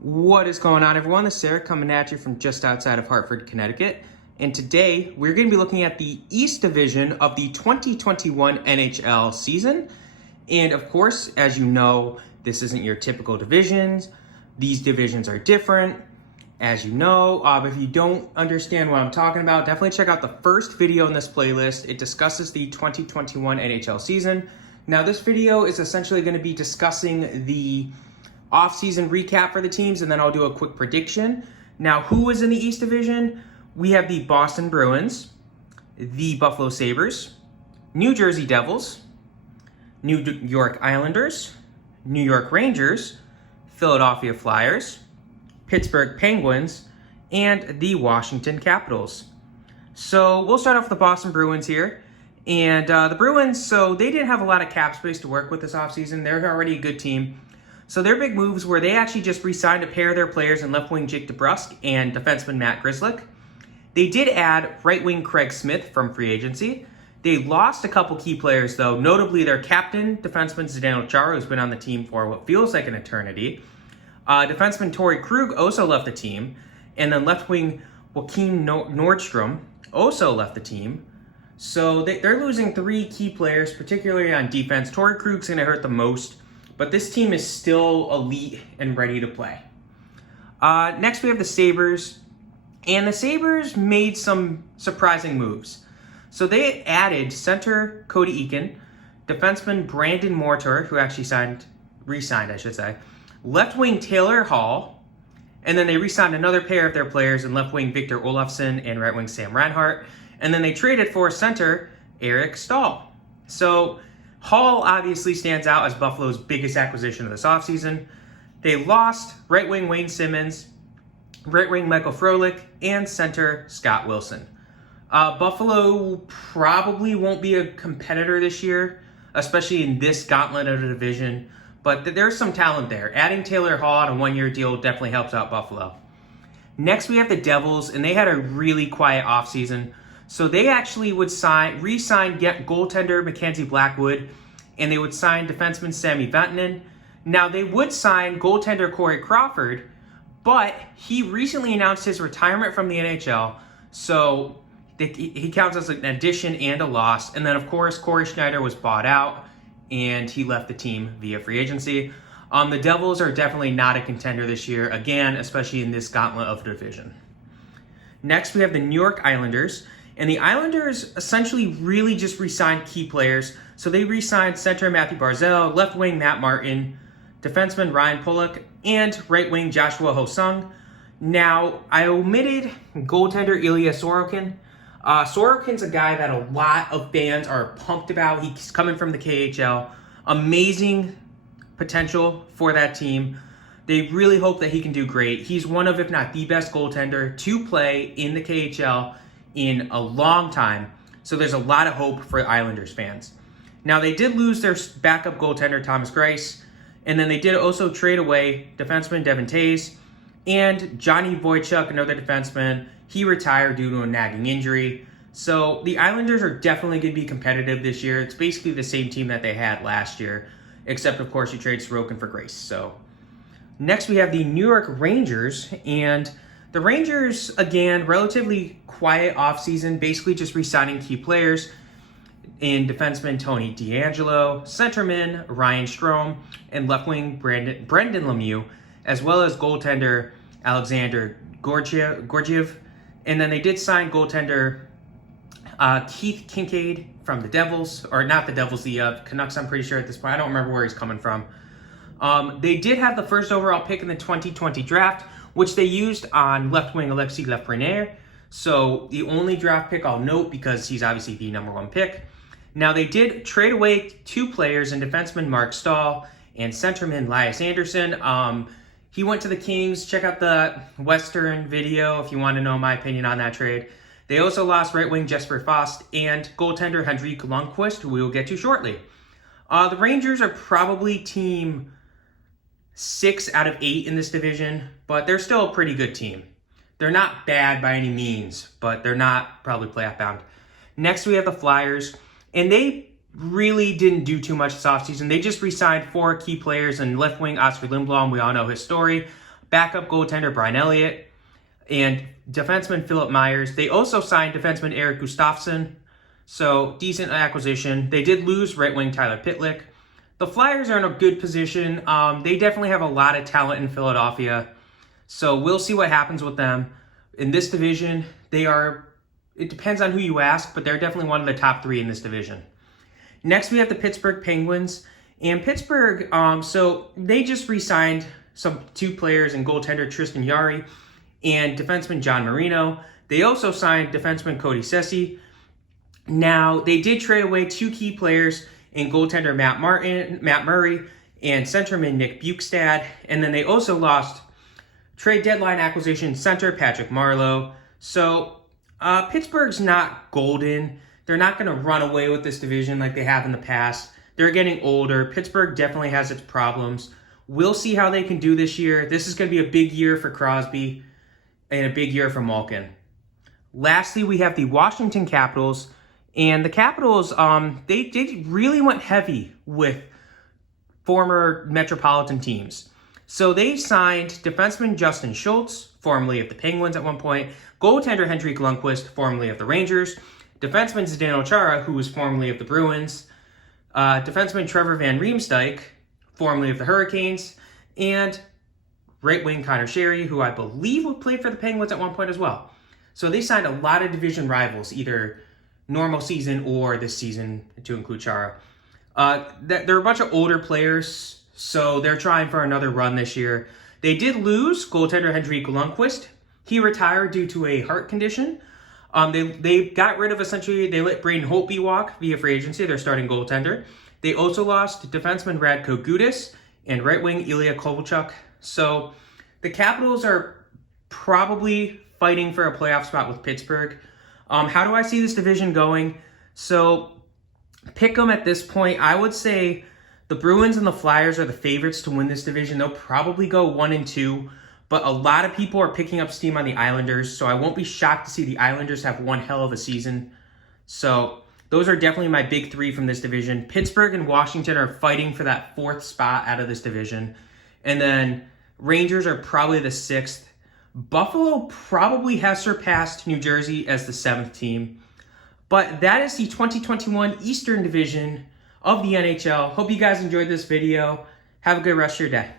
What is going on, everyone? This is Eric coming at you from just outside of Hartford, Connecticut. And today we're going to be looking at the East Division of the 2021 NHL season. And of course, as you know, this isn't your typical divisions. These divisions are different. As you know, if you don't understand what I'm talking about, definitely check out the first video in this playlist. It discusses the 2021 NHL season. Now, this video is essentially going to be discussing the off-season recap for the teams, and then I'll do a quick prediction. Now, who is in the East Division? We have the Boston Bruins, the Buffalo Sabres, New Jersey Devils, New York Islanders, New York Rangers, Philadelphia Flyers, Pittsburgh Penguins, and the Washington Capitals. So we'll start off with the Boston Bruins here. And the Bruins, so they didn't have a lot of cap space to work with this offseason. They're already a good team. So their big moves were they actually just re-signed a pair of their players in left wing Jake DeBrusk and defenseman Matt Grzelcyk. They did add right wing Craig Smith from free agency. They lost a couple key players, though, notably their captain, defenseman Zdeno Chara, who's been on the team for what feels like an eternity. Defenseman Torrey Krug also left the team. And then left wing Joakim Nordstrom also left the team. So they're losing three key players, particularly on defense. Torrey Krug's going to hurt the most. But this team is still elite and ready to play. Next, we have the Sabres. And the Sabres made some surprising moves. So they added center Cody Eakin, defenseman Brandon Mortar, who actually re-signed, left wing Taylor Hall, and then they re-signed another pair of their players in left wing Victor Olofsson and right wing Sam Reinhart. And then they traded for center Eric Stahl. So Hall obviously stands out as Buffalo's biggest acquisition of this offseason. They lost right wing Wayne Simmons, right wing Michael Frolik, and center Scott Wilson. Buffalo probably won't be a competitor this year, especially in this gauntlet of the division, but there's some talent there. Adding Taylor Hall on a one-year deal definitely helps out Buffalo. Next, we have the Devils, and they had a really quiet offseason. So they actually would re-sign goaltender Mackenzie Blackwood, and they would sign defenseman Sami Vatanen. Now, they would sign goaltender Corey Crawford, but he recently announced his retirement from the NHL, so he counts as an addition and a loss. And then, of course, Corey Schneider was bought out, and he left the team via free agency. The Devils are definitely not a contender this year, again, especially in this gauntlet of the division. Next, we have the New York Islanders. And the Islanders essentially really just re-signed key players. So they re-signed center Matthew Barzal, left wing Matt Martin, defenseman Ryan Pulock, and right wing Joshua Ho-Sung. Now, I omitted goaltender Ilya Sorokin. Sorokin's a guy that a lot of fans are pumped about. He's coming from the KHL. Amazing potential for that team. They really hope that he can do great. He's one of, if not the best goaltender to play in the KHL in a long time. So there's a lot of hope for Islanders fans. Now, they did lose their backup goaltender, Thomas Greiss, and then they did also trade away defenseman Devin Tays and Johnny Boychuk, another defenseman. He retired due to a nagging injury. So the Islanders are definitely going to be competitive this year. It's basically the same team that they had last year, except, of course, you trade Sorokin for Greiss. So next, we have the New York Rangers, and the Rangers, again, relatively quiet offseason, basically just re-signing key players in defenseman Tony DeAngelo, centerman Ryan Strome, and left wing Brendan Lemieux, as well as goaltender Alexander Georgiev. And then they did sign goaltender Keith Kincaid from the Devils, or not the Devils, the Canucks, I'm pretty sure at this point. I don't remember where he's coming from. They did have the first overall pick in the 2020 draft, which they used on left wing Alexis Lafreniere. So the only draft pick I'll note because he's obviously the number one pick. Now, they did trade away two players in defenseman Mark Stahl and centerman Elias Anderson. He went to the Kings. Check out the Western video if you want to know my opinion on that trade. They also lost right wing Jesper Fast and goaltender Henrik Lundqvist, who we will get to shortly. The Rangers are probably team 6 out of 8 in this division, but they're still a pretty good team. They're not bad by any means, but they're not probably playoff bound. Next, we have the Flyers, and they really didn't do too much this offseason. They just re-signed 4 key players, and left wing Oscar Lindblom, we all know his story. backup goaltender Brian Elliott, and defenseman Philip Myers. They also signed defenseman Eric Gustafsson, so decent acquisition. They did lose right wing Tyler Pitlick. The Flyers are in a good position. They definitely have a lot of talent in Philadelphia, so we'll see what happens with them. In this division, it depends on who you ask, but they're definitely one of the top 3 in this division. Next, we have the Pittsburgh Penguins. And Pittsburgh, so they just re-signed 2 players in goaltender Tristan Jarry and defenseman John Marino. They also signed defenseman Cody Ceci. Now, they did trade away 2 key players in goaltender Matt Murray and centerman Nick Bukestad. And then they also lost trade deadline acquisition center Patrick Marleau. So Pittsburgh's not golden. They're not going to run away with this division like they have in the past. They're getting older. Pittsburgh definitely has its problems. We'll see how they can do this year. This is going to be a big year for Crosby and a big year for Malkin. Lastly, we have the Washington Capitals. And the Capitals, they really went heavy with former Metropolitan teams. So they signed defenseman Justin Schultz, formerly of the Penguins at one point, goaltender Henrik Lundqvist, formerly of the Rangers, defenseman Zdeno Chara, who was formerly of the Bruins, defenseman Trevor Van Riemsdyk, formerly of the Hurricanes, and right wing Connor Sherry, who I believe played for the Penguins at one point as well. So they signed a lot of division rivals, either normal season or this season, to include Chara. They're a bunch of older players, so they're trying for another run this year. They did lose goaltender Henrik Lundqvist. He retired due to a heart condition. They got rid of they let Braden Holtby walk via free agency, their starting goaltender. They also lost defenseman Radko Gudas and right wing Ilya Kovalchuk. So the Capitals are probably fighting for a playoff spot with Pittsburgh. How do I see this division going? So pick them at this point. I would say the Bruins and the Flyers are the favorites to win this division. They'll probably go 1-2. But a lot of people are picking up steam on the Islanders, so I won't be shocked to see the Islanders have one hell of a season. So those are definitely my big 3 from this division. Pittsburgh and Washington are fighting for that 4th spot out of this division. And then Rangers are probably the 6th. Buffalo probably has surpassed New Jersey as the 7th team. But that is the 2021 Eastern Division of the NHL. Hope you guys enjoyed this video. Have a good rest of your day.